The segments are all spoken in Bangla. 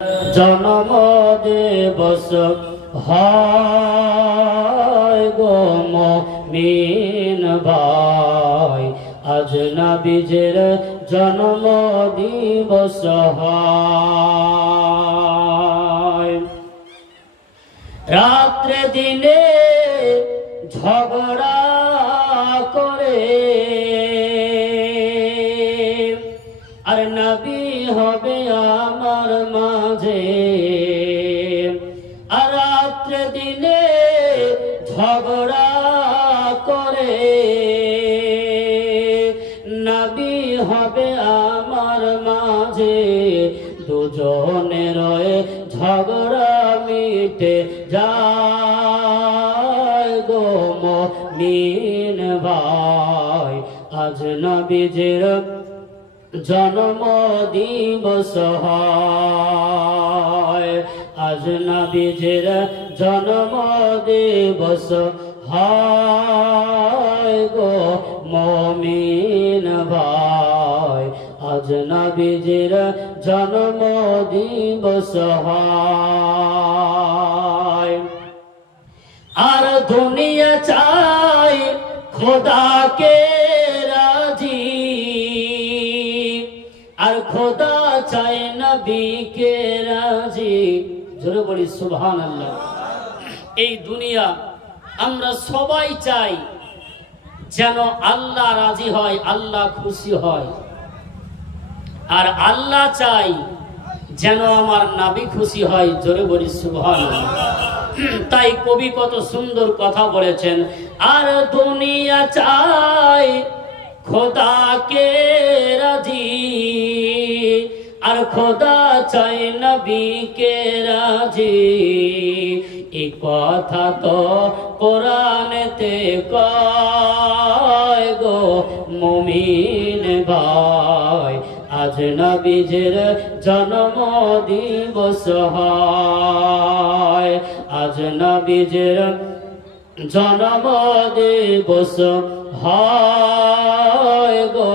জন্ম দিবস হয় গো মুমিন ভাই, আজ নবীজির জন্ম দিবস হয়। রাত্রে দিনে ঝগড়া করে আর নবী হবে আমার মাঝে, আর রাত্রে দিনে ঝগড়া করে নবী হবে আমার মাঝে। দুজনের ঝগড়া মিটে যায় গো মুমিন ভাই, আজ নবীজির জন্ম দিবস হয়। আজ নবীজির জন্ম দিবস হয় গো মুমিন ভাই, আজ নবীজির জন্ম দিবস হয়। আর দুনিয়া চাই খোদাকে রাজি, আর খোদা চাই নবীকে রাজি। জোরে বলি সুবহানাল্লাহ। এই দুনিয়া আমরা সবাই চাই যেন আল্লাহ রাজি হয়, আল্লাহ খুশি হয়, আর আল্লাহ চাই যেন আমার নবী খুশি হয়। জোরে বলি সুবহানাল্লাহ। তাই কবি কত সুন্দর কথা বলেছেন, আর দুনিয়া চাই খোদাকে রাজি, আর খোদা চাই নবীকে রাজি। এই কথা তো কোরআনেতে কয় গো মুমিন ভাই, আজ নবীজির জন্ম দিবস হয়। আজ নবীজির জন্ম দিবস হয় গো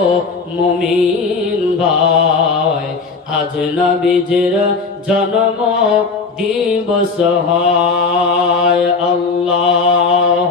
মুমিন ভাই, আজ নবীজির জন্ম দিবস হয়। আল্লাহ